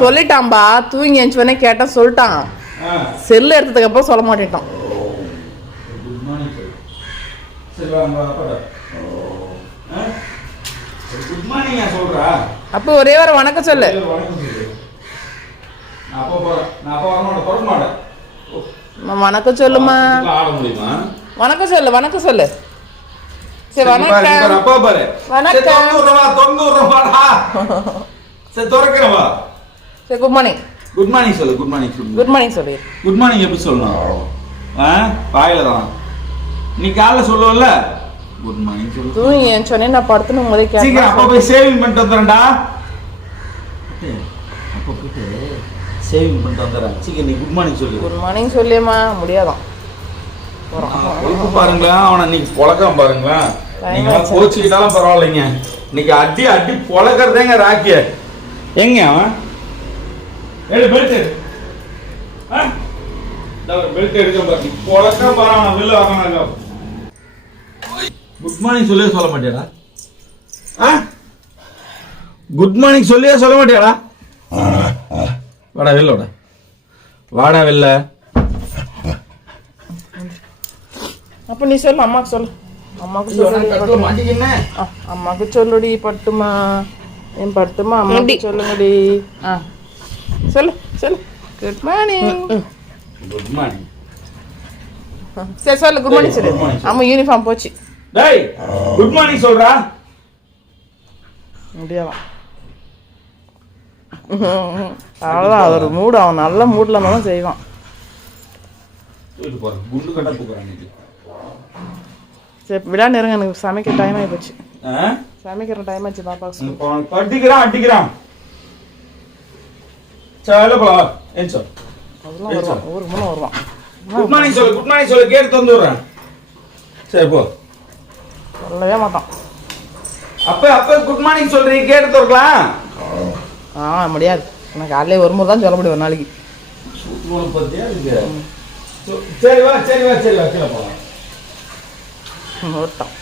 சொல்லிட்டான்பா, தூங்கி எழுந்துவனே கேட்டா சொல்லிட்டான். செல்லு எடுத்ததுக்கு அப்புறம் சொல்ல மாட்டேட்டான். அப்ப ஒரே ஒரு வணக்கம் சொல்லு. வணக்கம் சொல்லுமா. வணக்கம் சொல்லு, வணக்கம் சொல்லு. சரி வணக்கம். வணக்கம். சரி குட் மார்னிங். குட் மார்னிங் சொல்லு. குட் மார்னிங் சொல்லு. குட் மார்னிங் சொல்லு. குட் மார்னிங் எப்படி சொல்லணும்? வாயில தான். நீ காலைல சொல்லுவல்ல குட் மார்னிங் சொல்லு. தூங்கி எழுந்துவனே நான் படுத்துன்னு முதல்ல கேட்டேன். சீக்கிரம் அப்பா போய் சேவிங் பண்ணிட்டு வந்துறேன்டா. அப்பா போயிட்டு சேவிங் பண்ணிட்டு வந்துறேன். சீக்கிரம் நீ குட் மார்னிங் சொல்லு. குட் மார்னிங் சொல்லியம்மா முடியாதான். பொறுப்பு பாருங்களா, அவனை இன்னைக்கு பொழக்கம் பாருங்களா. நீங்க கோச்சிக்கிட்டாலும் பரவாயில்லைங்க, இன்னைக்கு அடி அடி பொழக்கிறதேங்க ராக்கிய. எங்க அவன் பெல்ட் பெல்ட் எடுக்க பாரு, பொழக்க பாரு. அவனை வெளில வாங்க. குட் மார்னிங் சொல்லியே சொல்ல மாட்டியாடா? குட் மார்னிங் சொல்லியே சொல்ல மாட்டியாடா? வாடா வெளில, வாடா வெளில. அப்ப நீ சொல்லு, அம்மாக்கு சொல்லு. அம்மாக்கு சொல்லு. அம்மாக்கு சொல்லுடி பட்டுமா. என் பட்டுமா அம்மாக்கு சொல்லுங்கடி. சொல்லு சொல்லு. Good morning. Good morning. சரி சொல்லு குட் மார்னிங் சொல்லு. அம்மா யூனிஃபார்ம் போச்சு. டேய் குட் மார்னிங் சொல்றா. முடியாவா? அவ்வளோதான், ஒரு மூடு. அவன் நல்ல மூடில் இருந்தாலும் செய்வான். குண்டு கட்டா போக்குறான். சரி விடாண்டு இருங்க, எனக்கு சமைக்கிற டைம் ஆகி போச்சு. சமைக்கிற டைம் ஆச்சு. பாப்பா அடிக்கிறான் அடிக்கிறான். சரி போலாம். அதெல்லாம் வருவான், ஊருக்கு முன்னே வருவான். குட் மார்னிங் சொல்லு. குட் மார்னிங் சொல்லு. கேட்டு தந்து விடுறேன். சரி போ. சொல்லவே மாட்டான். அப்ப குட் மார்னிங் சொல்றீங்க, கேட்டு தரலாம். முடியாது. எனக்கு காலையில ஒரு முறை தான் சொல்ல முடியும் ஒரு நாளைக்கு. சரி வா சரி வா சரி வா கீழே போகலாம். ஓட்டான்.